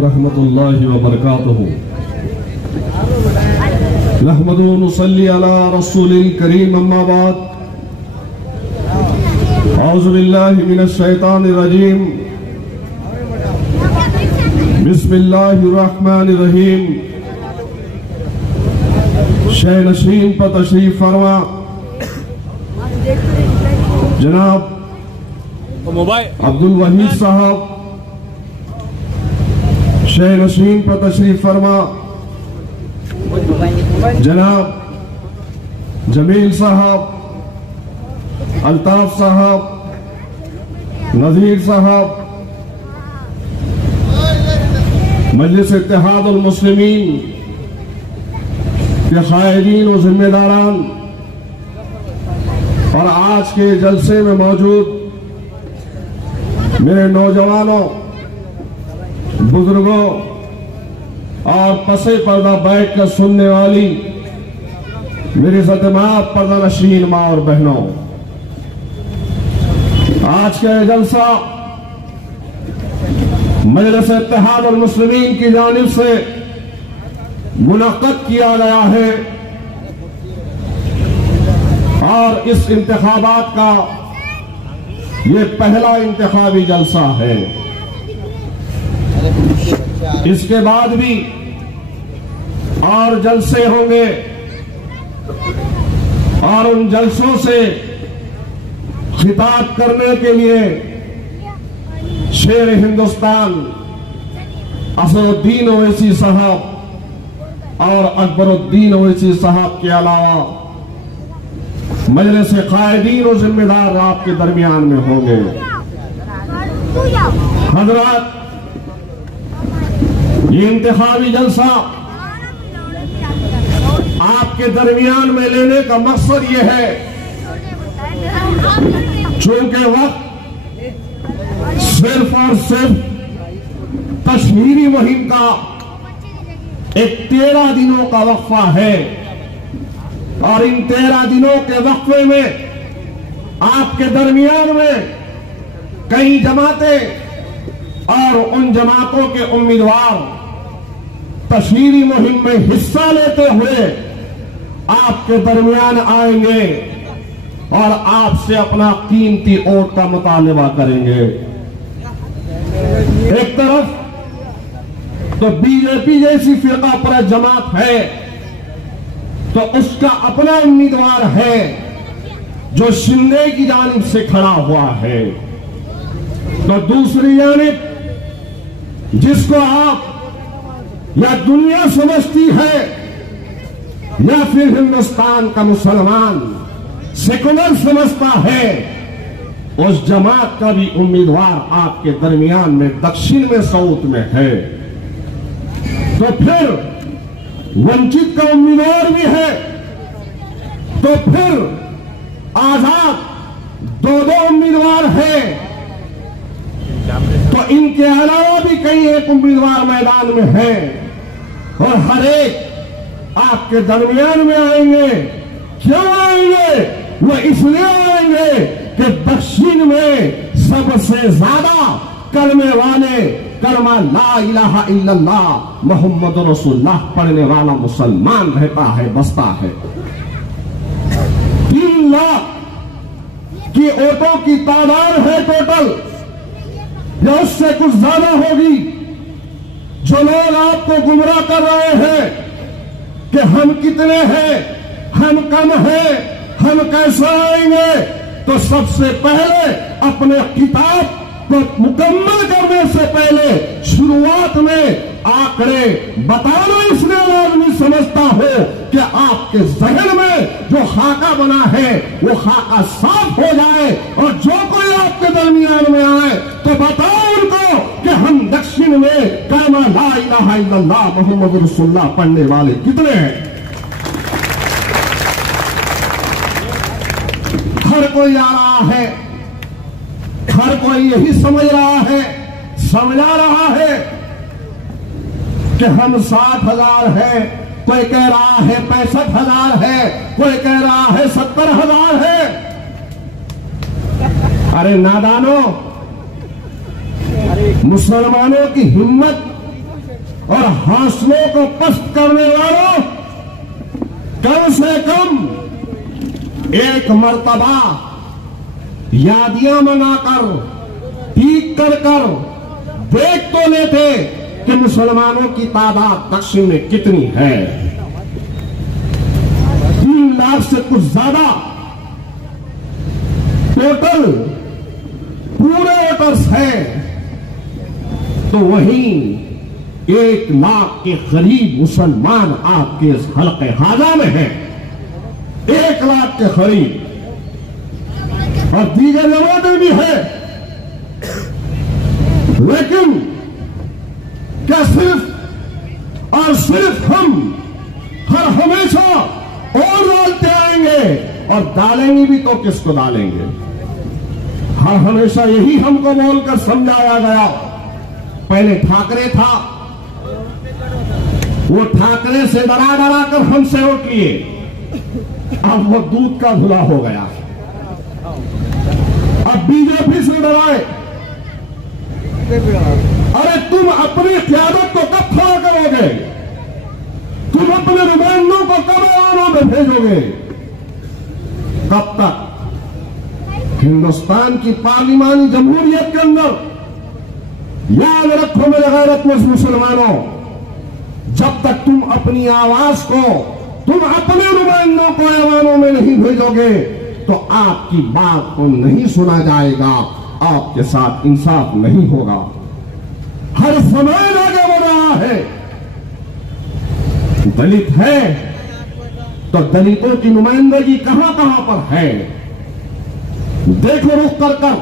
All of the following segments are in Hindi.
रहमतुल्लाहि व बरकातुहू। नहमदु व नुसल्ली अला रसूलिल करीम, अम्मा बाद। औज़ु बिल्लाहि मिनश शैतानिर रजीम। बिस्मिल्लाहिर रहमानिर रहीम। शह नशीन पर तशरीफ फरमा जनाब अब्दुल वहीद साहब, शह नशीन पर तशरीफ फरमा जनाब जमील साहब, अल्ताफ साहब, नजीर साहब, मजलिस इत्तेहादुल मुस्लिमीन के कायदीन और जिम्मेदारान और आज के जलसे में मौजूद मेरे नौजवानों, बुजुर्गों और पसे पर्दा बैठ कर सुनने वाली मेरी ज़तमात पर्दा नशीन माँ और बहनों, आज का जलसा मजलिस इत्तेहादुल मुस्लिमीन की जानिब से मुनक़्क़द किया गया है और इस इंतखाबात का ये पहला इंतखाबी जलसा है। इसके बाद भी और जलसे होंगे और उन जलसों से खिताब करने के लिए शेर हिंदुस्तान असदुद्दीन ओवैसी साहब और अकबरुद्दीन ओवैसी साहब के अलावा मजलिस कायदीन और जिम्मेदार आपके दरमियान में होंगे। हजरात, ये इंतखाबी जलसा आपके दरमियान में लेने का मकसद ये है, चूंकि वक्त सिर्फ और सिर्फ तशहीरी मुहिम का एक 13 दिनों का वक्फा है और इन 13 दिनों के वक्फे में आपके दरमियान में कई जमातें और उन जमातों के उम्मीदवार तशहीरी मुहिम में हिस्सा लेते हुए आपके दरमियान आएंगे और आपसे अपना कीमती वोट का मुतालबा करेंगे। एक तरफ तो बीजेपी जैसी फिरका पर जमात है तो उसका अपना उम्मीदवार है जो शिंदे की जानिब से खड़ा हुआ है, तो दूसरी जानिब जिसको आप या दुनिया समझती है या फिर हिंदुस्तान का मुसलमान सेकुलर समझता है, उस जमात का भी उम्मीदवार आपके दरमियान में दक्षिण में साउथ में है। तो फिर वंचित का उम्मीदवार भी है, तो फिर आजाद दो उम्मीदवार है, तो इनके अलावा भी कई एक उम्मीदवार मैदान में है और हर एक आपके दरमियान में आएंगे। क्यों आएंगे? वो इसलिए आएंगे कि दक्षिण में सबसे ज्यादा कलमे वाले कलमा ला इलाहा इल्लल्लाह मोहम्मद रसूलुल्लाह पढ़ने वाला मुसलमान रहता है, बसता है। 3 लाख की वोटों की तादाद है टोटल, या उससे कुछ ज्यादा होगी। जो लोग आपको गुमराह कर रहे हैं कि हम कितने हैं, हम कम हैं, हम कैसे आएंगे, तो सबसे पहले अपने किताब को मुकम्मल करने से पहले शुरुआत में आंकड़े बताना इसलिए आदमी समझता हो कि आपके जहन में जो खाका बना है वो खाका साफ हो जाए और जो कोई आपके दरमियान में आए तो बताओ उनको कि हम दक्षिण में कलमा ला इलाहा इल्लल्लाह मोहम्मद रसूलुल्लाह पढ़ने वाले कितने हैं। हर कोई आ रहा है, हर कोई यही समझ रहा है, समझा रहा है कि हम 60,000 है, कोई कह रहा है 65,000 है, कोई कह रहा है 70,000 है। अरे नादानो, मुसलमानों की हिम्मत और हौसलों को पस्त करने वालों, कम से कम एक मर्तबा यादियां मंगाकर ठीक कर देख तो लेते कि मुसलमानों की तादाद दक्षिण में कितनी है। 3 लाख से कुछ ज्यादा टोटल पूरे वोटर्स हैं, तो वहीं 1 लाख के करीब मुसलमान आपके इस हल्के हाजा में हैं, 1 लाख के करीब, और दीगर जमातें भी है। लेकिन क्या सिर्फ और सिर्फ हम हर हमेशा और डालते आएंगे, और डालेंगे भी तो किसको डालेंगे? हर हमेशा यही हमको बोलकर समझाया गया। पहले ठाकरे था, वो ठाकरे से डरा कर हमसे वोट लिए, अब वो दूध का धुला हो गया। अब बीजेपी से डराए, अरे तुम अपनी क़यादत को कब खड़ा करोगे? तुम अपने नुमाइंदों को कब ऐवानों में भेजोगे? कब तक? हिंदुस्तान की पार्लिमानी जमहूरियत के अंदर याद रखो मेरे गैरतमंद मुसलमानों, जब तक तुम अपनी आवाज को, तुम अपने नुमाइंदों को ऐवानों में नहीं भेजोगे तो आपकी बात को नहीं सुना जाएगा, आपके साथ इंसाफ नहीं होगा। हर समाज आगे बढ़ रहा है। दलित है तो दलितों की नुमाइंदगी कहां कहां पर है? देखो रुख कर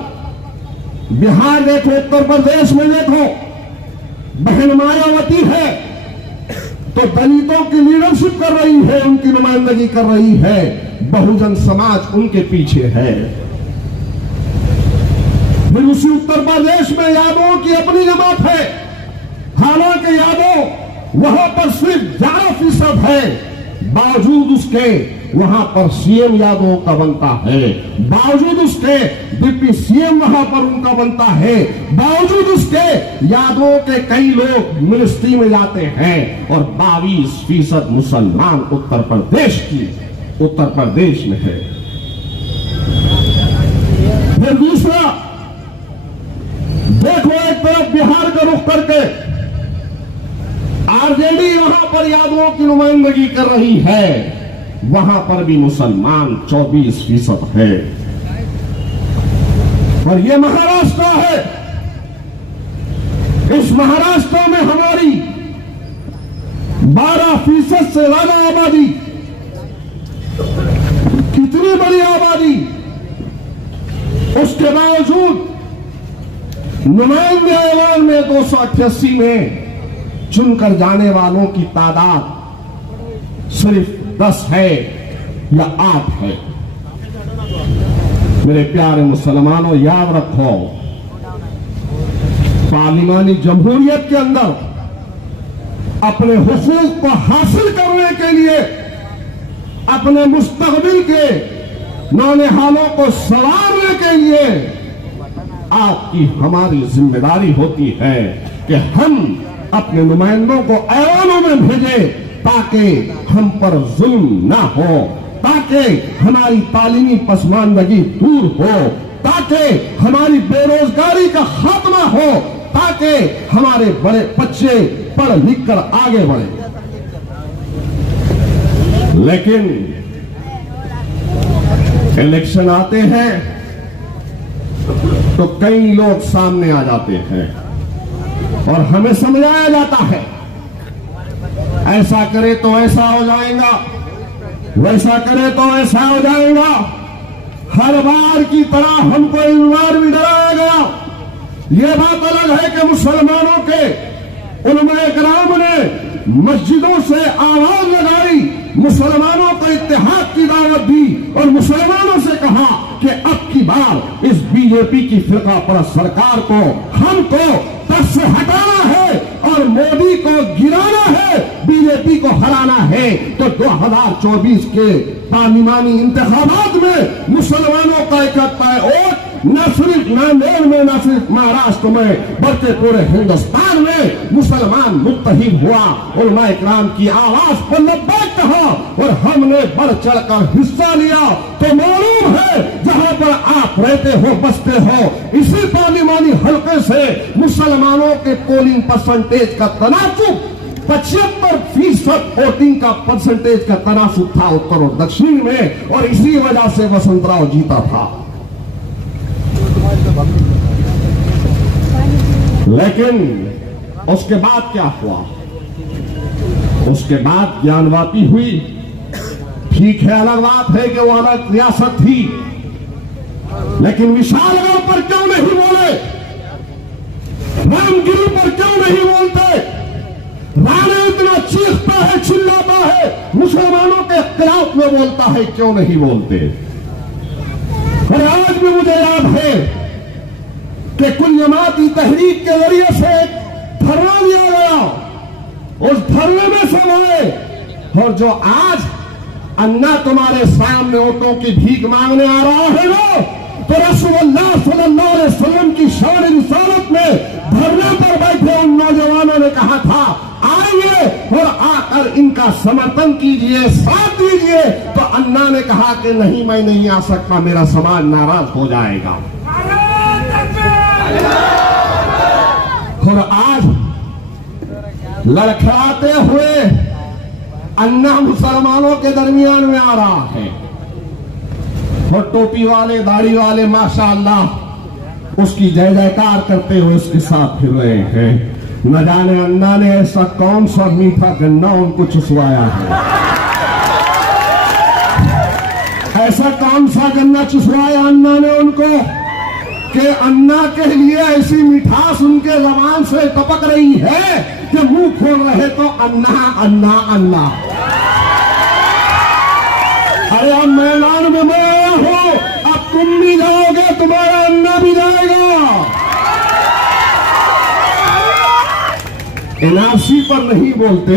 बिहार देखो, उत्तर प्रदेश में देखो, बहन मायावती है तो दलितों की लीडरशिप कर रही है, उनकी नुमाइंदगी कर रही है, बहुजन समाज उनके पीछे है। फिर उसी उत्तर प्रदेश में यादवों की अपनी जमात है, हालांकि यादव वहां पर सिर्फ 11% है, बावजूद उसके वहां पर सीएम यादवों का बनता है, बावजूद उसके डिप्टी सीएम वहां पर उनका बनता है, बावजूद उसके यादवों के कई लोग मिनिस्ट्री में जाते हैं, और 22% मुसलमान उत्तर प्रदेश में है। फिर दूसरा देखो, एक तरफ बिहार का रुख करके आरजेडी वहां पर यादवों की नुमाइंदगी कर रही है, वहां पर भी मुसलमान 24% है। और ये महाराष्ट्र है, इस महाराष्ट्र में हमारी 12% से ज्यादा आबादी, कितनी बड़ी आबादी, उसके बावजूद नुमाइंदे ऐवान में 288 में चुनकर जाने वालों की तादाद सिर्फ 10 है या 8 है। मेरे प्यारे मुसलमानों, याद रखो, पार्लिमानी जमहूरियत के अंदर अपने हुकूक को हासिल करने के लिए, अपने मुस्तकबिल के नौनिहालों को संवारने के लिए आपकी हमारी जिम्मेदारी होती है कि हम अपने नुमाइंदों को ऐवानों में भेजें, ताकि हम पर जुल्म ना हो, ताकि हमारी तालीमी पसमानदगी दूर हो, ताकि हमारी बेरोजगारी का खात्मा हो, ताकि हमारे बड़े बच्चे पढ़ लिख कर आगे बढ़े। लेकिन इलेक्शन आते हैं तो कई लोग सामने आ जाते हैं और हमें समझाया जाता है, ऐसा करे तो ऐसा हो जाएगा, वैसा करे तो ऐसा हो जाएगा। हर बार की तरह हमको इस बार भी डराया गया। यह बात अलग है कि मुसलमानों के उलमाए किराम ने मस्जिदों से आवाज लगाई, मुसलमानों को इत्तेहाद की दावत दी और मुसलमानों से कहा कि अब की बार इस बीजेपी की फिरका परस्त सरकार को हमको तब से हटाना है और मोदी को गिराना है, बीजेपी को हराना है। तो 2024 के पार्लिमानी इंतखाबात में मुसलमानों का इकट्ठा वोट न सिर्फ नांदेड़ में, न सिर्फ महाराष्ट्र में, बल्कि पूरे हिंदुस्तान में में मुसलमान मुत्तहिद हुआ, उलमा इकराम की आवाज पर लब्बैक कहा और हमने बढ़ चढ़कर हिस्सा लिया। तो मालूम है जहां पर आप रहते हो बसते हो, इसी पार्लिमानी हल्के से मुसलमानों के पोलिंग परसेंटेज का तनासुब 75% वोटिंग का परसेंटेज का तनासुब था उत्तर और दक्षिण में, और इसी वजह से वसंतराव जीता था। लेकिन उसके बाद क्या हुआ? उसके बाद ज्ञानवापी हुई। ठीक है, अलग बात है कि वो अलग रियासत थी, लेकिन विशालगढ़ पर क्यों नहीं बोले? रामगिरी पर क्यों नहीं बोलते? राणा इतना चीखता है, चिल्लाता है, मुसलमानों के खिलाफ में बोलता है, क्यों नहीं बोलते? और आज भी मुझे याद है कि कुल जमाती तहरीक के जरिए से धरना दिया गया, उस धरने में सब आए, और जो आज अन्ना तुम्हारे सामने ओटों की भीख मांगने आ रहा है ना, तो रसूलुल्लाह सल्लल्लाहु अलैहि वसल्लम की शान रिसालत में धरने पर बैठे उन नौजवानों ने कहा था आइए और आकर इनका समर्थन कीजिए, साथ दीजिए। तो अन्ना ने कहा कि नहीं, मैं नहीं आ सकता, मेरा समाज नाराज हो जाएगा। और आज लड़खड़ाते हुए अन्ना मुसलमानों के दरमियान में आ रहा है, और टोपी वाले दाढ़ी वाले माशाअल्लाह उसकी जय जयकार करते हुए उसके साथ फिर रहे हैं। न जाने अन्ना ने ऐसा कौन सा मीठा गन्ना उनको चुसवाया है, ऐसा कौन सा गन्ना चुसवाया अन्ना ने उनको कि अन्ना के लिए ऐसी मिठास उनके जबान से टपक रही है कि मुंह खोल रहे तो अन्ना अन्ना अन्ना। अरे अब मैदान में मैं आया हूं, अब तुम भी जाओगे, तुम्हारा अन्ना भी जाएगा। एनआरसी पर नहीं बोलते,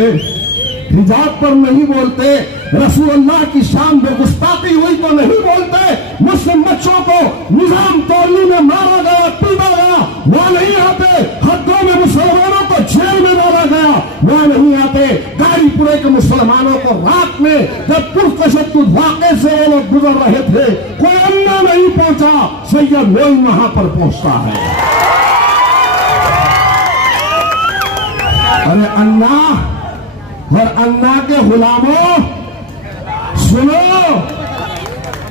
हिजाब पर नहीं बोलते, रसूलुल्लाह की शान में गुस्ताखी हुई तो नहीं बोलते, मुस्लिम बच्चों को निजाम तौली में मारा गया, पीटा गया, वहां नहीं आते, हदों में मुसलमानों को जेल में डाला गया, वहां नहीं आते। गाजीपुर के मुसलमानों को रात में जब पुरतशद्दुद वाक़े से वो लोग गुजर रहे थे, कोई अन्ना नहीं पहुंचा, सैयद मोइन वहां पर पहुंचता है। अरे अन्ना और अन्ना के गुलामों सुनो,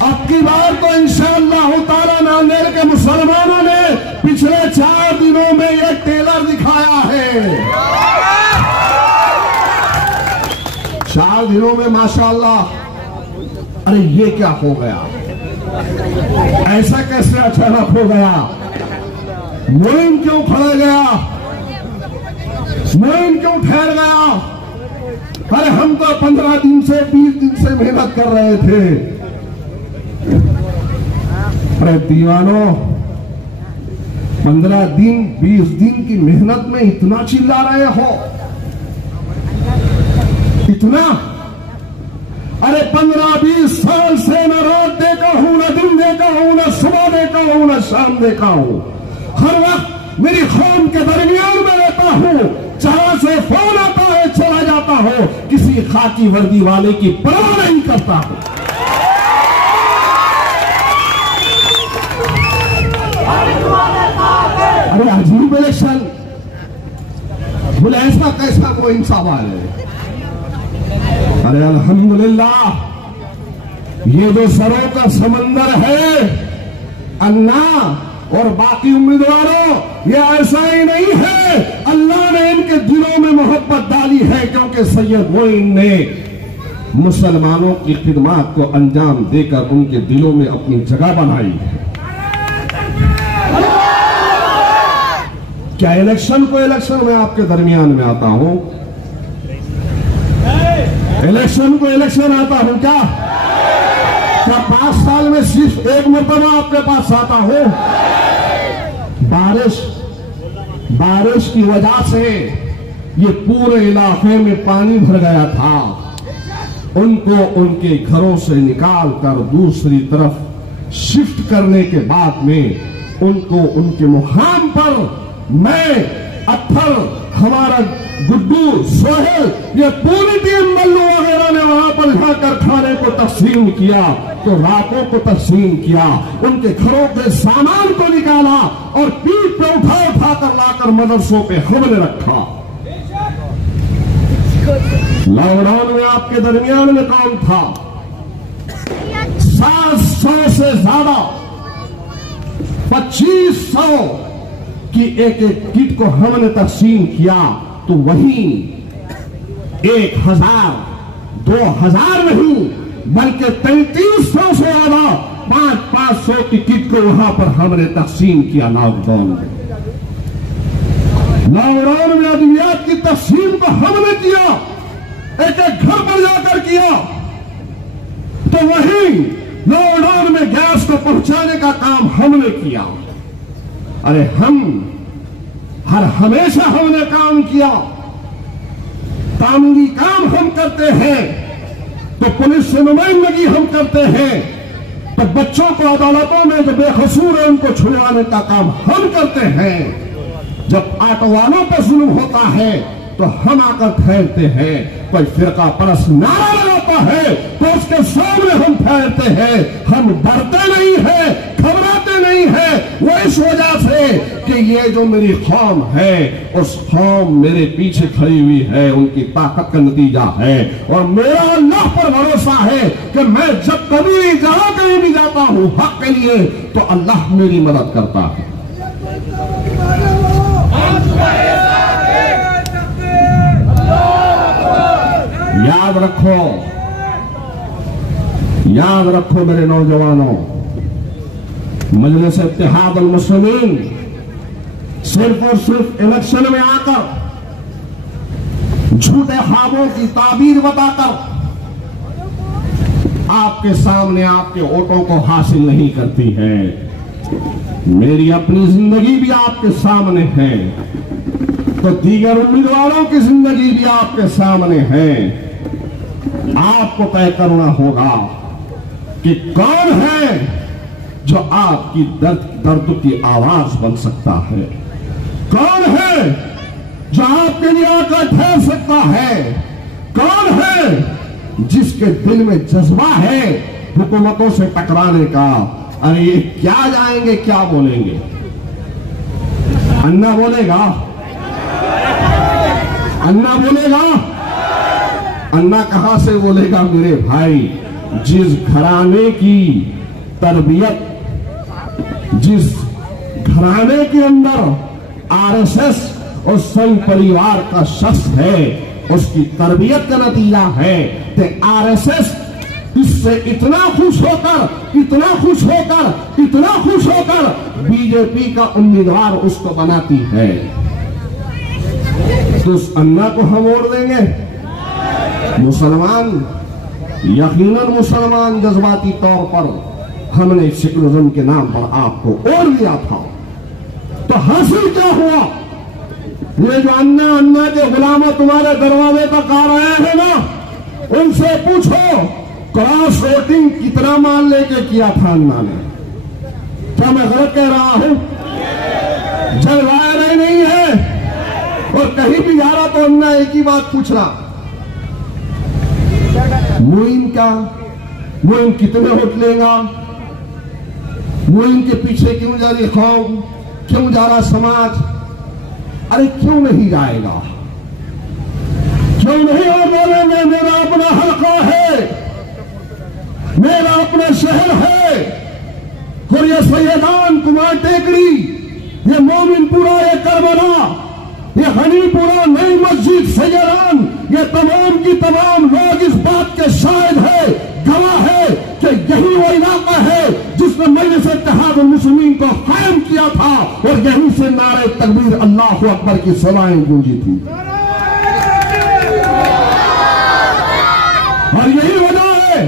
अब की बार तो इंशाअल्लाह ताला नांदेड़ के मुसलमानों ने पिछले 4 दिनों में यह टेलर दिखाया है। 4 दिनों में माशाअल्लाह। अरे ये क्या हो गया? ऐसा कैसे अचानक हो गया? मोइन क्यों खड़ा गया? मोइन क्यों ठहर गया? अरे हम तो 15 दिन से 20 दिन से मेहनत कर रहे थे। अरे दीवानों, 15 दिन 20 दिन की मेहनत में इतना चिल्ला रहे हो? इतना? अरे 15-20 साल से न रात देखा हूं, न दिन देखा हूं, न सुबह देखा हूं, न शाम देखा हूं। हर वक्त मेरी कौम के दरमियान में रहता हूं, जहां से फोन आता है चला जाता हो, किसी खाकी वर्दी वाले की परवाह नहीं करता हूं। अरे अजीब इलेक्शन, बोले ऐसा कैसा कोई सवाल है? अरे अल्हम्दुलिल्लाह, ये जो सरों का समंदर है अन्ना और बाकी उम्मीदवारों, ये ऐसा ही नहीं है। अल्लाह ने इनके दिलों में मोहब्बत डाली है, क्योंकि सैयद मोइन ने मुसलमानों की खिदमत को अंजाम देकर उनके दिलों में अपनी जगह बनाई है। क्या इलेक्शन को इलेक्शन में आपके दरमियान में आता हूं? इलेक्शन को इलेक्शन आता हूं क्या? 5 साल में सिर्फ एक मरतबा आपके पास आता हूं? बारिश की वजह से ये पूरे इलाके में पानी भर गया था। उनको उनके घरों से निकाल कर दूसरी तरफ शिफ्ट करने के बाद में उनको उनके मुकाम पर मैं अत्थर हमारा गुड्डू, सोहेल, ये पूरी टीम मल्लू वगैरह ने वहां पर जाकर खाने को तकसीम किया, तो रातों को तकसीम किया, उनके घरों के सामान को निकाला और पीठ पे उठा कर लाकर मदरसों पे हमने रखा। लॉकडाउन में आपके दरमियान में कौन था? 700 से ज्यादा 2500 की एक एक किट को हमने तकसीम किया, तो वही 1000 2000 नहीं बल्कि 3300 से ज्यादा 500 की किट को वहां पर हमने तकसीम किया। लॉकडाउन में अद्वियात की तकसीम को हमने किया, एक एक घर पर जाकर किया। तो वही लॉकडाउन में गैस को पहुंचाने का काम हमने किया। अरे हमेशा हमने काम किया, कानूनी काम हम करते हैं, तो पुलिस से नुमाइंदगी हम करते हैं, तो बच्चों को अदालतों में जो बेकसूर है उनको छुड़वाने का काम हम करते हैं। जब ऑटो वालों पर जुल्म होता है तो हम आकर ठहरते हैं, कोई फिरका परस्त नारा लगाता है तो उसके सामने हम ठहरते हैं। हम डरते नहीं है, घबराते नहीं है। वो इस वजह से कि ये जो मेरी कौम है, उस कौम मेरे पीछे खड़ी हुई है, उनकी ताकत का नतीजा है। और मेरा अल्लाह पर भरोसा है कि मैं जब कभी जहां कहीं भी जाता हूं हक के लिए, तो अल्लाह मेरी मदद करता है। याद रखो मेरे नौजवानों, मजलिस इत्तेहाद अल मुस्लिमीन सिर्फ और सिर्फ इलेक्शन में आकर झूठे ख्वाबों की ताबीर बताकर आपके सामने आपके वोटों को हासिल नहीं करती है। मेरी अपनी जिंदगी भी आपके सामने है, तो दीगर उम्मीदवारों की जिंदगी भी आपके सामने है। आपको तय करना होगा कि कौन है जो आपकी दर्द की आवाज बन सकता है, कौन है जो आपके लिए आकर ठहर सकता है, कौन है जिसके दिल में जज्बा है हुकूमतों से टकराने का। अरे ये क्या जाएंगे, क्या बोलेंगे? अन्ना बोलेगा, अन्ना बोलेगा। अन्ना कहां से बोलेगा मेरे भाई? जिस घराने की तरबियत, जिस घराने के अंदर आरएसएस और संघ परिवार का शख्स है, उसकी तरबियत का नतीजा है कि आरएसएस इससे इतना खुश होकर, इतना खुश होकर, इतना खुश होकर बीजेपी का उम्मीदवार उसको बनाती है। तो उस अन्ना को हम वोट देंगे? मुसलमान, यकीनन मुसलमान जज्बाती तौर पर हमने सेकुलरिज्म के नाम पर आपको वोट दिया था, तो हासिल क्या हुआ? ये जो अन्ना के गुलाम तुम्हारे दरवाजे तक आ रहे हैं ना, उनसे पूछो क्रॉस वोटिंग कितना मान लेके किया था अन्ना ने। क्या मैं गलत कह रहा हूं? जलवाया नहीं है, और कहीं भी जा रहा तो अन्ना एक ही बात पूछ रहा, मुइन कितने वोट लेगा, मुइन के पीछे क्यों जा रही कौम, क्यों जा रहा समाज? अरे क्यों नहीं जाएगा, क्यों नहीं? और बोलेंगे मेरा अपना हल्का है, मेरा अपना शहर है, और ये सैयदान, कुमार टेकरी, ये मोमिनपुरा, ये करबला, ये हनीपुरा, नई मस्जिद, सैयदान, ये तमाम की तमाम लोग इस बात के शाहिद है, गवाह है कि यही वो इलाका है जिसने मजलिस इत्तेहाद अल मुस्लिमीन को कायम किया था, और यहीं से नारे तकबीर अल्लाहु अकबर की सवाएं गूंजी थी। और यही वजह है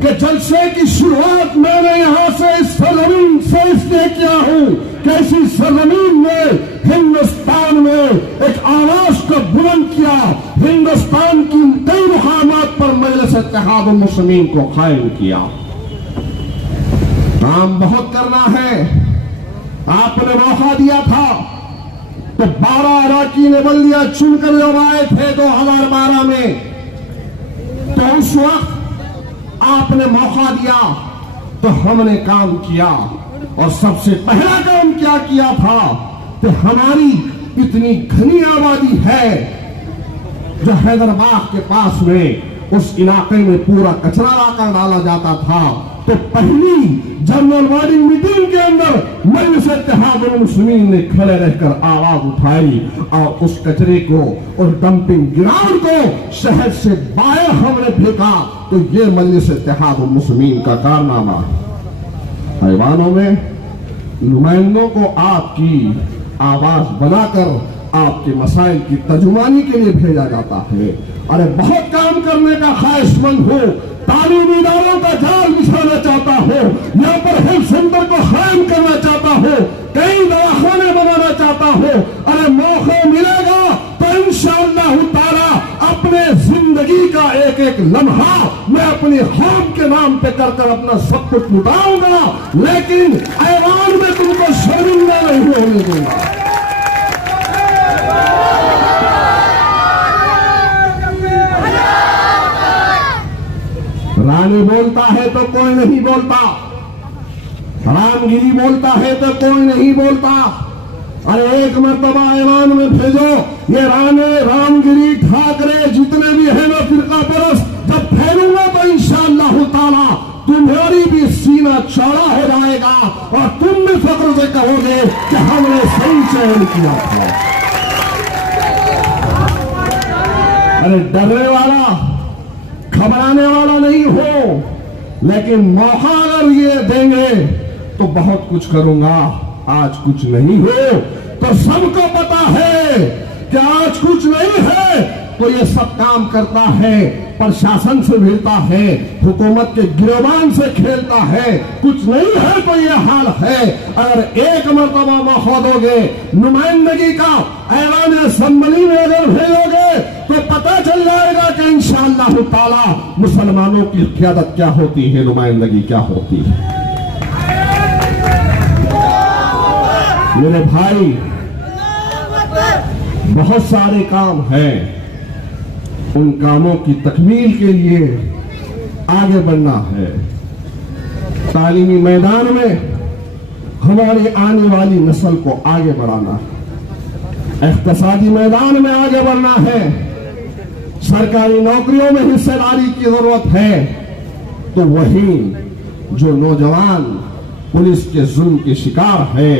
कि जलसे की शुरुआत मैंने यहां से इस सरजमीन से इसलिए किया हूं कि इसी सरजमीन में, हिंदुस्तान में एक आवाज को बुलंद किया, हिंदुस्तान की कई मुकामात पर मजलिस इत्तेहाद अल मुस्लिमीन को कायम किया। काम बहुत करना है, आपने मौका दिया था तो तो 12 अराकीन बल्दिया चुनकर जब आए थे 2012 में, तो उस वक्त आपने मौका दिया तो हमने काम किया। और सबसे पहला काम क्या किया था कि हमारी इतनी घनी आबादी है जो हैदराबाद के पास में उस इलाके में पूरा कचरा लाकर डाला जाता था, तो पहली जनरल बॉडी मीटिंग के अंदर मजलिस इत्तेहादुल मुस्लिमीन ने खड़े रहकर आवाज उठाई और उस कचरे को, उस डंपिंग ग्राउंड को शहर से बाहर हमने फेंका। तो ये मजलिस इत्तेहादुल मुस्लिमीन का कारनामा। ऐवानों में नुमाइंदों को आपकी आवाज बनाकर आपके मसाइल की तर्जुमानी के लिए भेजा जाता है। अरे बहुत काम करने का ख्वाहिशमंद हो, तालीमी इदारों का जाल बिछाना चाहता हो, यहाँ पर हेल्थ सेंटर को कायम करना चाहता हो, कई दवाखाने बनाना चाहता हो, अरे मौका मिलेगा तो इंशाअल्लाह ताला अपने जिंदगी का एक एक लम्हा मैं अपनी कौम के नाम पे कर अपना सब कुछ लुटाऊंगा, लेकिन ऐवान में तुमको शर्मिंदा नहीं होने दूंगा। रानी बोलता है तो कोई नहीं बोलता, रामगिरी बोलता है तो कोई नहीं बोलता। अरे एक मर्तबा ऐवान में भेजो, ये राणे रामगिरी ठाकरे जितने भी है ना फिरका परस्त, जब फैलूंगा तो इंशाअल्लाह ताला तुम्हारी भी सीना चौड़ा हो जाएगा और तुम भी फख्र से कहोगे कि हमने सही चयन किया था। अरे डरने वाला घबराने वाला नहीं हो, लेकिन मौका अगर ये देंगे तो बहुत कुछ करूंगा। आज कुछ नहीं हो तो सबको पता है कि आज कुछ नहीं है तो ये सब काम करता है, प्रशासन से भिड़ता है, हुकूमत के गिरबान से खेलता है। कुछ नहीं है तो ये हाल है। अगर एक मर्तबा मौका दोगे नुमाइंदगी का, ऐवान असेंबली में अगर भेजोगे तो पता चल जाएगा कि इंशाअल्लाह ताला मुसलमानों की क़यादत क्या होती है, नुमाइंदगी क्या होती है। मेरे भाई, बहुत सारे काम हैं, उन कामों की तकमील के लिए आगे बढ़ना है। तालीमी मैदान में हमारी आने वाली नस्ल को आगे बढ़ाना है, इक़्तिसादी मैदान में आगे बढ़ना है, सरकारी नौकरियों में हिस्सेदारी की जरूरत है। तो वही जो नौजवान पुलिस के जुल्म के शिकार है,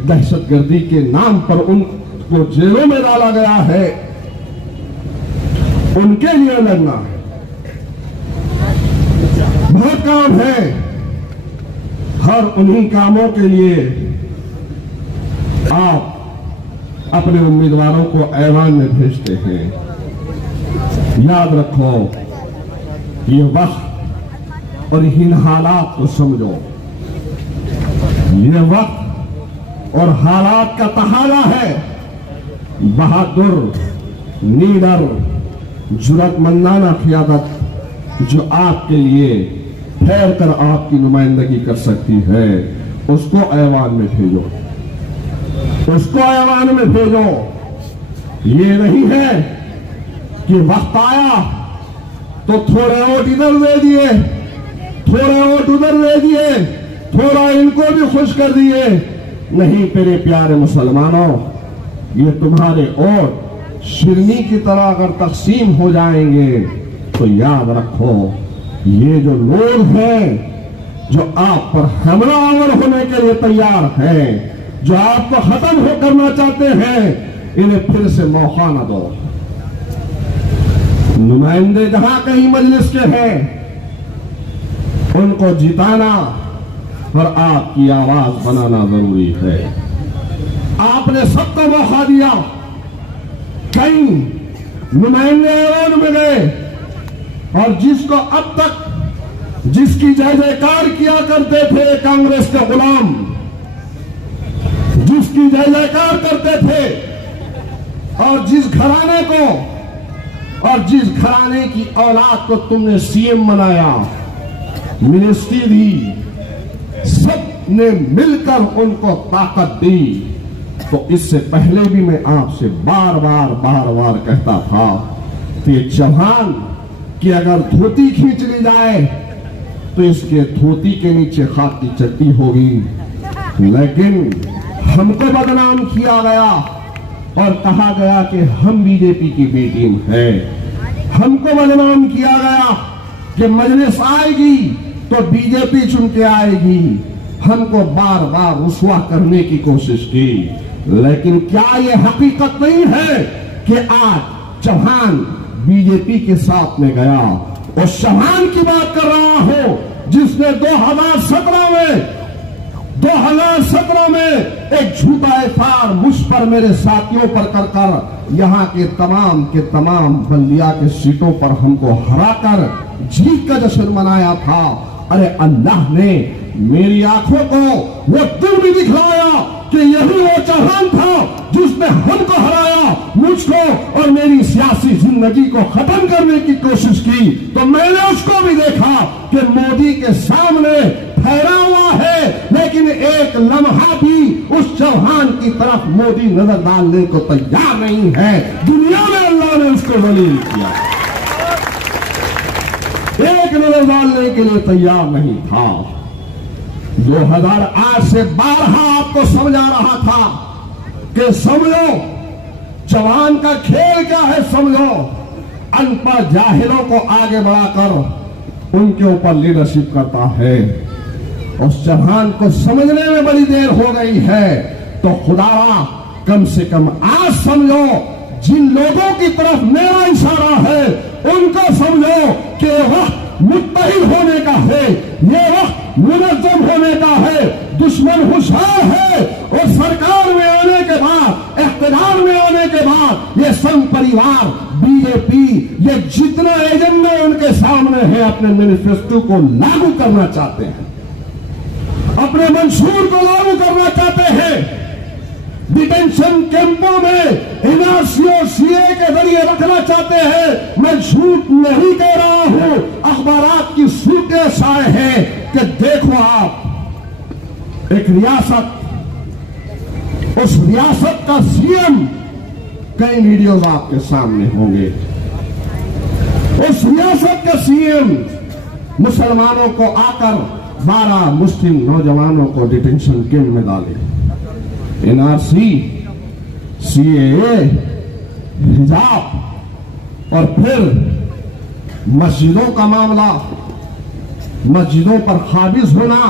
दहशतगर्दी के नाम पर उनको जेलों में डाला गया है, उनके लिए लड़ना है। बहुत काम है, हर उन्हीं कामों के लिए आप अपने उम्मीदवारों को ऐवान में भेजते हैं। याद रखो, ये वक्त और इन हालात को समझो। ये वक्त और हालात का तकाज़ा है बहादुर, लीडर, जुर्रतमंदाना क़यादत जो आपके लिए ठहर कर आपकी नुमाइंदगी कर सकती है, उसको ऐवान में भेजो, उसको ऐवान में भेजो। ये नहीं है कि वक्त आया तो थोड़े वोट इधर दे दिए, थोड़े वोट उधर दे दिए, थोड़ा इनको भी खुश कर दिए। नहीं मेरे प्यारे मुसलमानों, ये तुम्हारे वोट शिरनी की तरह अगर तकसीम हो जाएंगे तो याद रखो, ये जो लोग हैं जो आप पर हमलावर होने के लिए तैयार हैं, जो आपको खत्म हो करना चाहते हैं, इन्हें फिर से मौका न दो। नुमाइंदे जहां कहीं मजलिस के हैं, उनको जिताना और आपकी आवाज बनाना जरूरी है। आपने सबको मौका दिया, कई नुमाइंदे ऐवान में गए और जिसको अब तक जिसकी जय जयकार किया करते थे कांग्रेस के गुलाम, जिसकी जय जयकार करते थे, और जिस घराने को और जिस घराने की औलाद को तुमने सीएम बनाया, मिनिस्ट्री दी, सब ने मिलकर उनको ताकत दी। तो इससे पहले भी मैं आपसे बार बार कहता था कि चौहान की अगर धोती खींच ली जाए तो इसके धोती के नीचे खाक की चट्टी होगी, लेकिन हमको बदनाम किया गया और कहा गया कि हम बीजेपी की बी टीम है। हमको बदनाम किया गया कि मजलिस आएगी तो बीजेपी चुन के आएगी। हमको बार बार रुसवा करने की कोशिश की, लेकिन क्या ये हकीकत नहीं है कि आज चौहान बीजेपी के साथ में गया? और चौहान की बात कर रहा हूं जिसने 2017 में एक झूठा एफआईआर मुझ पर, मेरे साथियों पर कर यहां के तमाम बल्दिया के सीटों पर हमको हराकर जीत का जश्न मनाया था। अरे अल्लाह ने मेरी आंखों को वो दिन भी दिखलाया कि यही वो चौहान था जिसने हमको हराया, मुझको और मेरी सियासी जिंदगी को खत्म करने की कोशिश की। तो मैंने उसको भी देखा कि मोदी के सामने ठहरा हुआ है, लेकिन एक लम्हा भी उस चौहान की तरफ मोदी नजर डालने को तैयार नहीं है। दुनिया में अल्लाह ने उसको जलील किया, एक नजर डालने के लिए तैयार नहीं था। 2008 से 12 आपको समझा रहा था कि समझो चौहान का खेल क्या है, समझो अनपढ़ जाहिलों को आगे बढ़ाकर उनके ऊपर लीडरशिप करता है। उस चौहान को समझने में बड़ी देर हो गई है, तो खुदारा कम से कम आज समझो, जिन लोगों की तरफ मेरा इशारा है उनको समझो कि वक्त मुत्तहिद होने का है, ये वक्त मुनज़्ज़म होने का है। दुश्मन होशियार है और सरकार में आने के बाद, इख्तिदार में आने के बाद ये संघ परिवार बीजेपी, ये जितना एजेंडा उनके सामने है अपने मैनिफेस्टो को लागू करना चाहते हैं, अपने मंशूर को लागू करना चाहते हैं। डिटेंशन कैंपों में एनआरसी और सीए के जरिए रखना चाहते हैं। मैं झूठ नहीं कह रहा हूं, अखबारात की सूरतें शाये हैं कि देखो आप एक रियासत, उस रियासत का सीएम, कई वीडियोज आपके सामने होंगे, उस रियासत का सीएम मुसलमानों को आकर 12 मुस्लिम नौजवानों को डिटेंशन कैंप में डाले। एनआरसी, सीएए, हिजाब और फिर मस्जिदों का मामला, मस्जिदों पर हाबिस होना।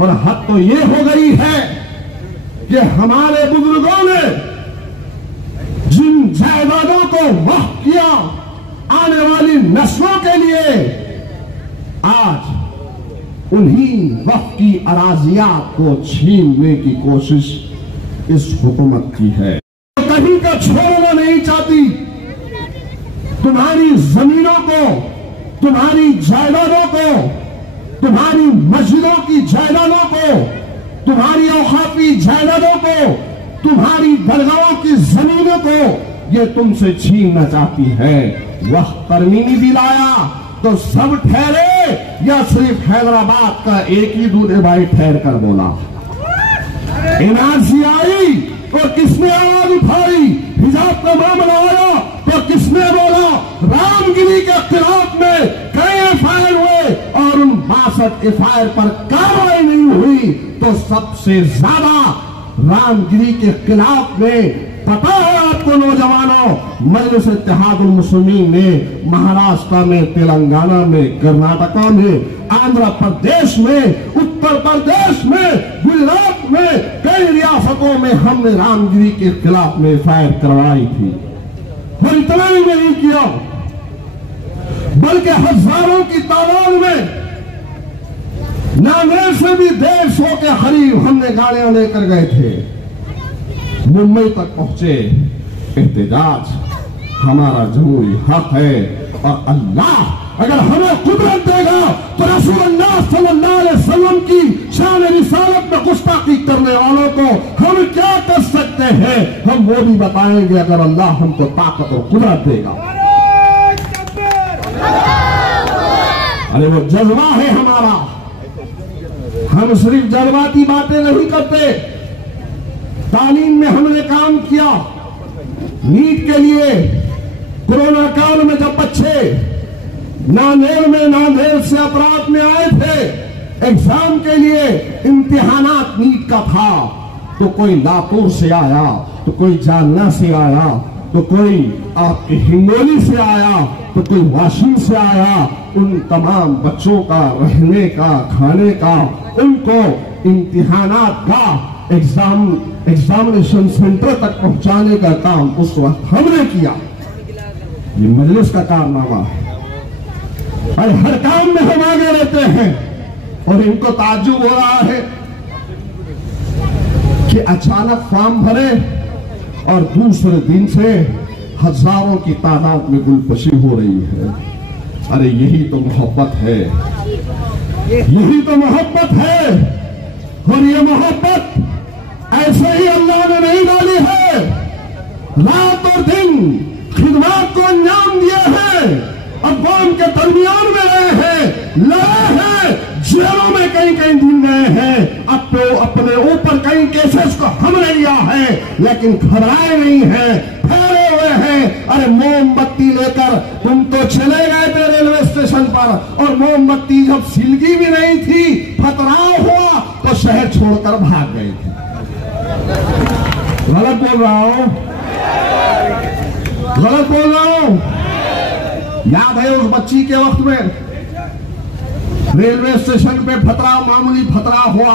और हद तो ये हो गई है कि हमारे बुजुर्गों ने जिन जायदादों को वक्फ किया आने वाली नस्लों के लिए, आज उन्हीं वक्त की अराजियात को छीनने की कोशिश इस हुकूमत की है। कहीं का छोड़ना नहीं चाहती। तुम्हारी जमीनों को, तुम्हारी जायदादों को, तुम्हारी मस्जिदों की जायदादों को, तुम्हारी औकाफी जायदादों को, तुम्हारी दरगाहों की जमीनों को ये तुमसे छीनना चाहती है। वक्त तरमीमी बिल आया तो सब ठहरे या सिर्फ हैदराबाद का एक ही दूल्हे भाई ठहर कर बोला? एनआरसी आई तो किसने आवाज उठाई? हिजाब का मामला आया तो किसने बोला? रामगिरी के खिलाफ में कई एफआईआर हुए और उन 62 एफआईआर पर कार्रवाई नहीं हुई। तो सबसे ज्यादा रामगिरी के खिलाफ में, पता है आपको नौजवानों, मजलिस इत्तेहादुल मुस्लिमीन ने महाराष्ट्र में, तेलंगाना में, कर्नाटका में, आंध्र प्रदेश में, उत्तर प्रदेश में, गुजरात में, कई रियासतों में हमने रामगिरी के खिलाफ में एफआईआर करवाई थी। और इतना ही नहीं किया, बल्कि हजारों की तादाद में नामेर से भी 150 के करीब हमने गाड़ियां लेकर गए थे। मुंबई तक पहुंचे। एहतजाज हमारा जमहूरी हक है और अल्लाह अगर हमें कुदरत देगा तो रसूलुल्लाह सल्लल्लाहु अलैहि वसल्लम की शान रिसालत में गुस्ताखी करने वालों को हम क्या कर सकते हैं, हम वो भी बताएंगे अगर अल्लाह हमको ताकत और कुदरत देगा। अरे वो जज्बा है हमारा, हम सिर्फ जज्बाती बातें नहीं करते। तालीम में हमने काम किया। नीट के लिए कोरोना काल में जब बच्चे नांदेड़ से अपराध में आए थे एग्जाम के लिए, इम्तिहानात नीट का था, तो कोई लातूर से आया, तो कोई जालना से आया, तो कोई आपके हिंगोली से आया, तो कोई वाशिम से आया। उन तमाम बच्चों का रहने का, खाने का, उनको इम्तिहानात का एग्जामिनेशन सेंटर तक पहुंचाने का काम उस वक्त हमने किया। ये मजलिस का कारनामा है। और हर काम में हम आगे रहते हैं और इनको ताज्जुब हो रहा है कि अचानक फॉर्म भरे और दूसरे दिन से हजारों की तादाद में गुलकशी हो रही है। अरे यही तो मोहब्बत है, यही तो मोहब्बत है। और ये मोहब्बत ऐसे ही अल्लाह ने नहीं डाली है, रात और दिन खिदमत को अंजाम दिया है, अक़वाम के दरमियान में रहे हैं, लड़े हैं, जेलों में कई कई दिन गए हैं, अपने ऊपर कई केसेस को हमने लिया है, लेकिन घबराए नहीं हैं, फैले हुए हैं। अरे मोमबत्ती लेकर तुम तो चले गए थे रेलवे स्टेशन पर, और मोमबत्ती जब सिलगी भी नहीं थी, खतराव हुआ तो शहर छोड़कर भाग गए थे। गलत बोल रहा हूं, गलत बोल रहा हूं। याद है उस बच्ची के वक्त में रेलवे स्टेशन पे फतरा, मामूली फतरा हुआ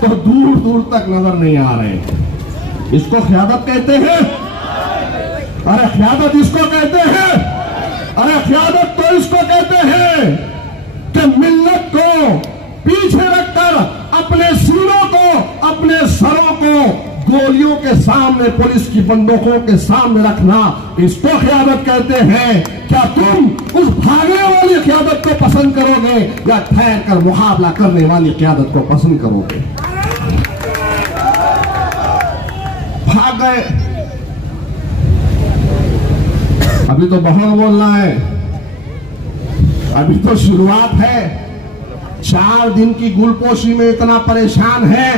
तो दूर दूर तक नजर नहीं आ रहे। इसको क़यादत कहते हैं। अरे क़यादत इसको कहते हैं, अरे क़यादत तो इसको कहते हैं कि मिल्लत को पीछे रखकर अपने सीनों को, अपने सरों को गोलियों के सामने, पुलिस की बंदूकों के सामने रखना, इसको क़यादत कहते हैं। क्या तुम उस भागने वाली क़यादत को पसंद करोगे या ठहर कर मुकाबला करने वाली क़यादत को पसंद करोगे? भाग गए। अभी तो बहुत बोलना है, अभी तो शुरुआत है। 4 दिन की गुलपोशी में इतना परेशान है,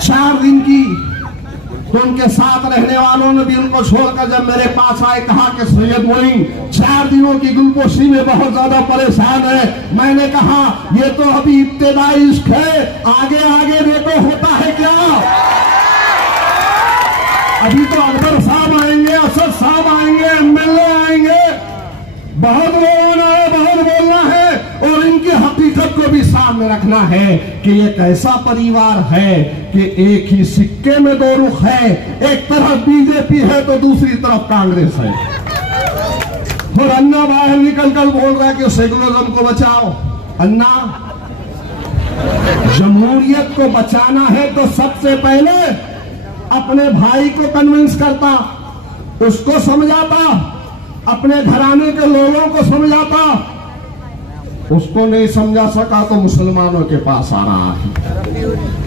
4 दिन की। तो उनके साथ रहने वालों ने भी उनको छोड़कर जब मेरे पास आए, कहा कि सैयद मोइन 4 दिनों की गुलपोशी में बहुत ज्यादा परेशान है। मैंने कहा ये तो अभी इब्तिदाई इश्क है, आगे आगे देखो होता है क्या। अभी तो अकबर साहब आएंगे, असद साहब आएंगे, एमएलए आएंगे, बहुत बोलना है, बहुत बोलना है। और इनकी हकीकत को भी सामने रखना है कि ये कैसा परिवार है कि एक ही सिक्के में 2 रुख है। एक तरफ बीजेपी है तो दूसरी तरफ कांग्रेस है। और अन्ना बाहर निकलकर बोल रहा है कि सेकुलरिज्म को बचाओ। अन्ना, जमहूरियत को बचाना है तो सबसे पहले अपने भाई को कन्विंस करता, उसको समझाता, अपने घराने के लोगों को समझाता। उसको नहीं समझा सका तो मुसलमानों के पास आ रहा है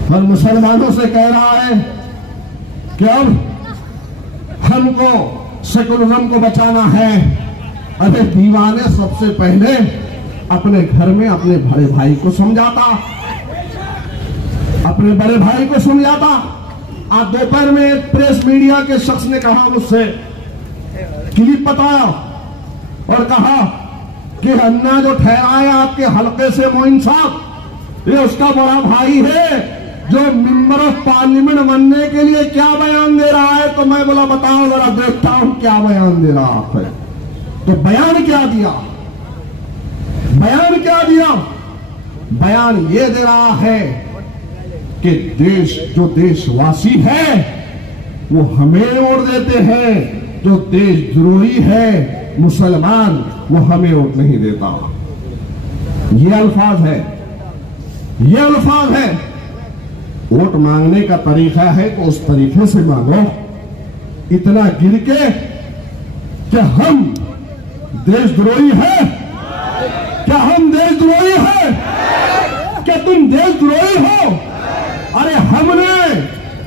और मुसलमानों से कह रहा है कि अब हमको सेकुलरिज्म को बचाना है। अरे दीवाने सबसे पहले अपने घर में अपने बड़े भाई को समझाता, अपने बड़े भाई को समझाता। आज दोपहर में एक प्रेस मीडिया के शख्स ने कहा, मुझसे क्लिप बताया और कहा कि अन्ना जो ठहराए आपके हलके से मोइन साहब, ये उसका बड़ा भाई है जो मेंबर ऑफ पार्लियामेंट बनने के लिए क्या बयान दे रहा है। तो मैं बोला बताओ जरा, देखता हूं क्या बयान दे रहा है। तो बयान क्या दिया, बयान क्या दिया? बयान ये दे रहा है कि देश, जो देशवासी है वो हमें वोट देते हैं, जो देशद्रोही है मुसलमान वो हमें वोट नहीं देता। ये अल्फाज है, ये अल्फाज है। वोट मांगने का तरीका है तो उस तरीके से मांगो, इतना गिर के कि हम देशद्रोही है। क्या हम देशद्रोही है? क्या तुम देशद्रोही हो? अरे हमने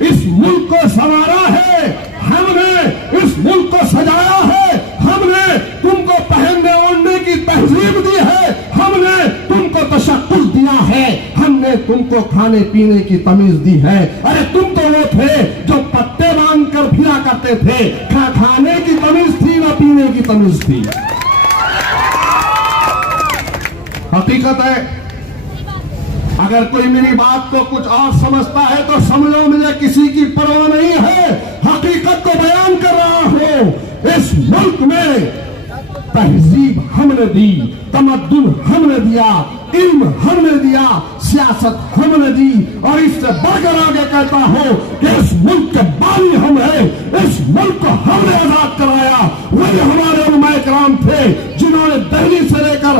इस मुल्क को संवारा है, हमने इस मुल्क को सजाया है, हमने तुमको पहनने ओढ़ने की तहजीब दी है, हमने तुमको तशक्कुस दिया है, हमने तुमको खाने पीने की तमीज दी है। अरे तुम तो थे जो पत्ते बांध कर फिरा करते थे। खाने की तमीज थी ना पीने की तमीज थी। हकीकत है, अगर कोई मेरी बात को कुछ और समझता है तो समझो मुझे किसी की परवाह नहीं है। हकीकत को बयान कर रहा हूं। इस मुल्क में तहजीब हमने दी, तमद्दुन हमने दिया, इल्म हमने दिया, सियासत हमने दी, और इससे बढ़कर आगे कहता हूं कि इस मुल्क के बानी हम हैं। इस मुल्क को हमने आजाद कराया। वही हमारे उलमाए किराम थे जिन्होंने दिल्ली से लेकर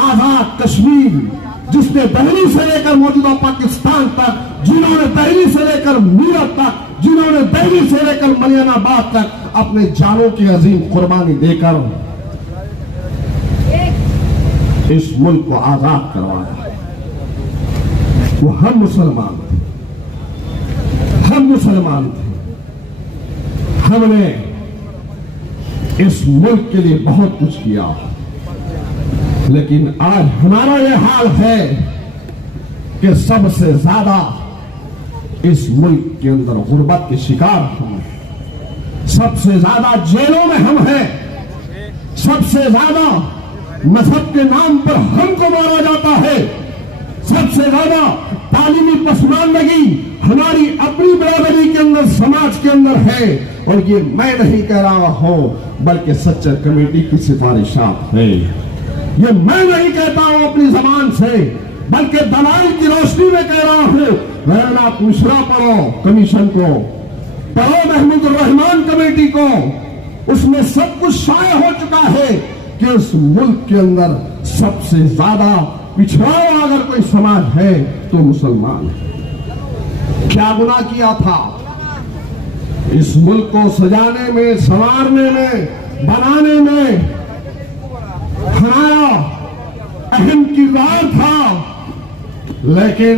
आजाद कश्मीर, जिसने दिल्ली से लेकर मौजूदा पाकिस्तान तक, जिन्होंने दिल्ली से लेकर मीरत तक, जिन्होंने दिल्ली से लेकर मलियानाबाद तक अपने जानों की अजीम कुर्बानी देकर इस मुल्क को आजाद करवाया, वो हम मुसलमान थे। हम मुसलमान थे। हमने इस मुल्क के लिए बहुत कुछ किया, लेकिन आज हमारा यह हाल है कि सबसे ज्यादा इस मुल्क के अंदर गुर्बत के शिकार हम हैं। सबसे ज्यादा जेलों में हम हैं। सबसे ज्यादा मजहब के नाम पर हमको मारा जाता है। सबसे ज्यादा तालीमी पसमानदगी हमारी अपनी बरादरी के अंदर, समाज के अंदर है। और ये मैं नहीं कह रहा हूं, बल्कि सच्चर कमेटी की सिफारिशात है। ये मैं नहीं कहता हूं अपनी जबान से, बल्कि दलाइल की रोशनी में कह रहा हूं। आप मिश्रा पढ़ो कमीशन को, पढ़ो महमूदुर रहमान कमेटी को, उसमें सब कुछ शाया हो चुका है कि उस मुल्क के अंदर सबसे ज्यादा पिछड़ा हुआ अगर कोई समाज है तो मुसलमान है। क्या गुनाह किया था? इस मुल्क को सजाने में, संवारने में, बनाने में हमारा अहम किरदार था। लेकिन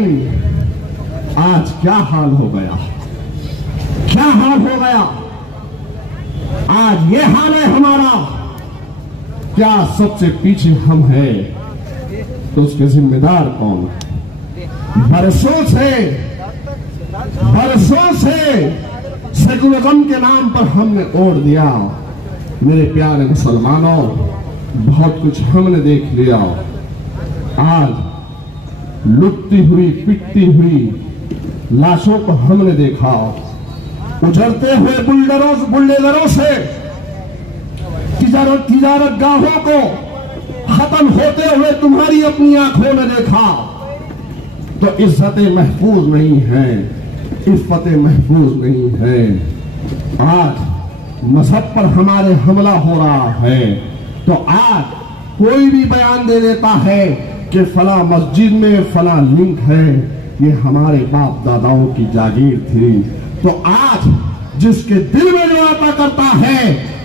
आज क्या हाल हो गया? क्या हाल हो गया? आज ये हाल है हमारा। क्या सबसे पीछे हम हैं तो उसके जिम्मेदार कौन? बरसों से सेकुलरिज्म के नाम पर हमने ओढ़ दिया। मेरे प्यारे मुसलमानों, बहुत कुछ हमने देख लिया। आज लुटती हुई, पिटती हुई लाशों को हमने देखा, उजड़ते हुए बुलडोजरों से तिजारत गाहों को खत्म होते हुए तुम्हारी अपनी आंखों में देखा। तो इज्जतें महफूज नहीं है, इफ्फतें महफूज नहीं है। आज मजहब पर हमारे हमला हो रहा है, तो आज कोई भी बयान दे देता है कि फला मस्जिद में फला लिंक है, ये हमारे बाप दादाओं की जागीर थी। तो आज जिसके दिल में जो आता करता है,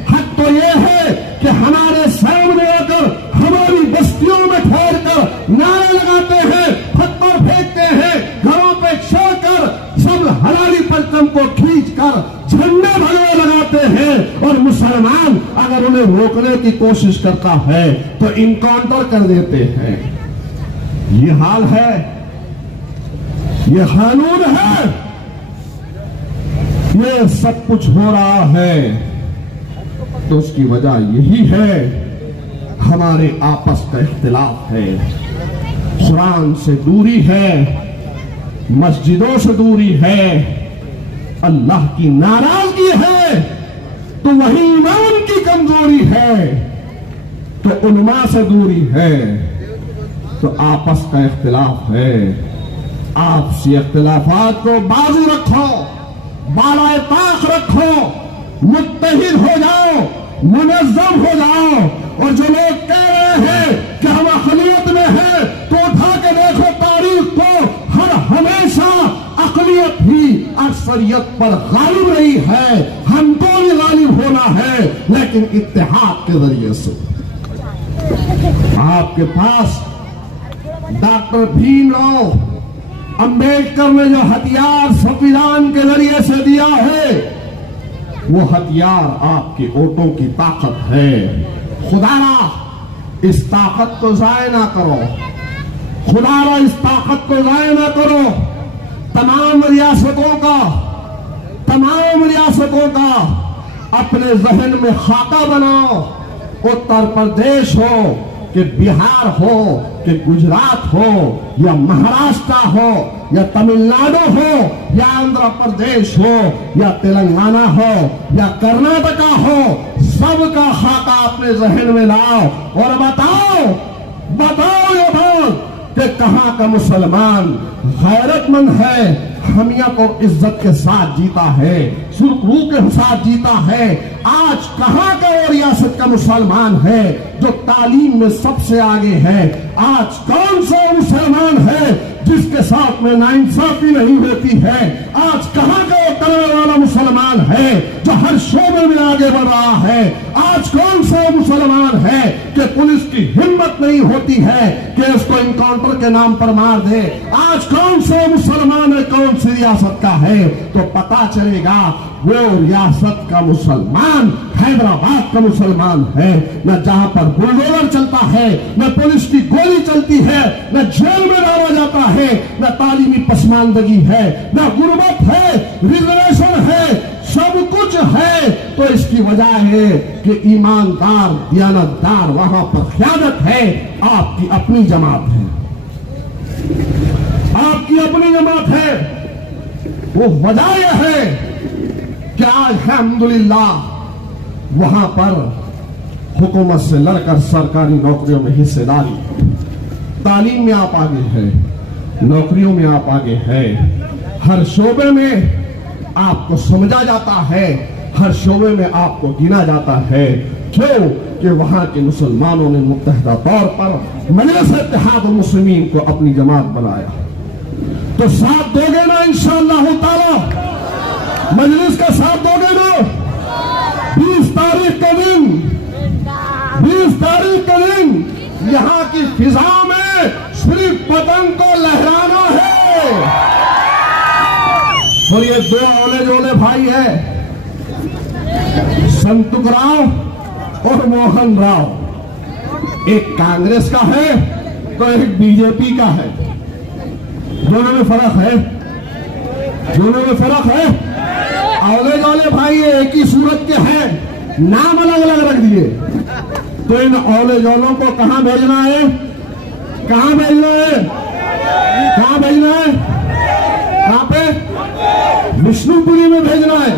हक तो ये है कि हमारे सामने आकर हमारी बस्तियों में ठहर कर नारे लगाते हैं, पत्थर फेंकते हैं, घरों पे छोड़कर सब हलाली परचम को खींचकर झंडे भगवे लगाते हैं। और मुसलमान अगर उन्हें रोकने की कोशिश करता है तो इनकाउंटर कर देते हैं। ये हाल है, ये कानून है, ये सब कुछ हो रहा है। तो उसकी वजह यही है, हमारे आपस का इख्तिलाफ है, कुरान से दूरी है, मस्जिदों से दूरी है, अल्लाह की नाराजगी है, तो वही ईमान की कमजोरी है, तो उलमा से दूरी है, तो आपस का इख्तिलाफ है। आपसी इख्तिलाफात को बाजू रखो, बालाए ताक रखो, मुत्तहिद हो जाओ, मुनज़्ज़म हो जाओ। और जो लोग कह रहे हैं कि हम अक़लियत में हैं, तो उठा के देखो तारीख को, हर हमेशा अक़लियत ही अक्सरियत पर गालिब रही है। हमको भी गालिब होना है, लेकिन इत्तेहाद के जरिए से। आपके पास डॉक्टर भीमराव अंबेडकर ने जो हथियार संविधान के जरिए से दिया है, वो हथियार आपके वोटों की ताकत है। खुदारा इस ताकत को जाया ना करो, खुदारा इस ताकत को जाया ना करो। तमाम रियासतों का अपने जहन में खाका बनाओ। उत्तर प्रदेश हो कि बिहार हो कि गुजरात हो या महाराष्ट्र हो या तमिलनाडु हो या आंध्र प्रदेश हो या तेलंगाना हो या कर्नाटका हो, सबका खाका अपने जहन में लाओ और बताओ ये बात कि कहां का मुसलमान गैरतमंद है, हमियत और इज्जत के साथ जीता है, सुरखरू के साथ जीता है। आज कहां का वो रियासत का मुसलमान है जो तालीम में सबसे आगे है? आज कौन सा मुसलमान है जिसके साथ में नाइंसाफी नहीं होती है? आज कहां का वो करने वाला मुसलमान है जो हर शोबे में आगे बढ़ रहा है? आज कौन सा मुसलमान है कि पुलिस की हिम्मत नहीं होती है कि उसको इनकाउंटर के नाम पर मार दे? आज कौन सा मुसलमान है, कौन सी रियासत का है? तो पता चलेगा वो रियासत का मुसलमान हैदराबाद का मुसलमान है। न जहां पर बुलडोजर चलता है, न पुलिस की गोली चलती है, न जेल में डाला जाता है, न तालीमी पसमानदगी है, न गुर्बत है, रिजर्वेशन है, सब कुछ है। तो इसकी वजह है कि ईमानदार दियानतदार वहां पर क़यादत है। आपकी अपनी जमात है, आपकी अपनी जमात है। वो वजह यह है कि आज अल्हम्दुलिल्लाह वहां पर हुकूमत से लड़कर सरकारी नौकरियों में हिस्सेदारी, तालीम में आप आगे हैं, नौकरियों में आप आगे हैं, हर शोबे में आपको समझा जाता है, हर शोबे में आपको गिना जाता है। क्यों? कि वहां के मुसलमानों ने मुत्तहिदा तौर पर मजलिस इत्तेहादुल मुस्लिमीन को अपनी जमात बनाया। तो साथ दोगे ना इंशाअल्लाह ताला? मजलिस का साथ दोगे ना? 20 तारीख का दिन, 20 तारीख का दिन यहां की फिजा में सिर्फ पतंग को लहराना है। और ये दो औले जोले भाई है, संतुकराव और मोहन राव। एक कांग्रेस का है तो एक बीजेपी का है। दोनों में फर्क है, दोनों में फर्क है। औले जोले भाई एक ही सूरत के हैं, नाम अलग अलग रख दिए। तो इन औले जोलों को कहां भेजना है? कहां भेजना है? कहां भेजना है? कहां पे? विष्णुपुरी में भेजना है।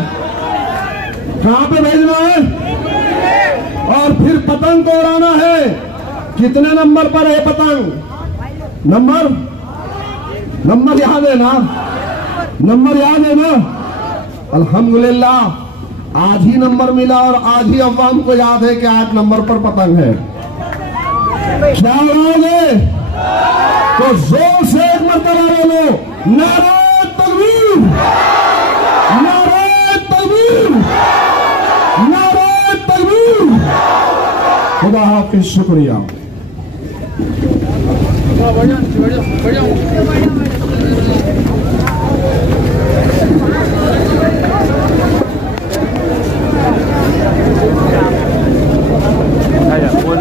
कहां पे भेजना है? और फिर पतंग को उड़ाना है। कितने नंबर पर है पतंग? नंबर याद है ना? नंबर याद है ना? अल्हम्दुलिल्लाह आज ही नंबर मिला और आज ही अवाम को याद है कि 8 नंबर पर पतंग है। क्या उड़ाओगे? तो जोर से एक मरतबा बोलो, नारे तकबीर, नारे तकबीर, नारे तकबीर। खुदा हाफिज, शुक्रिया। बढ़िया।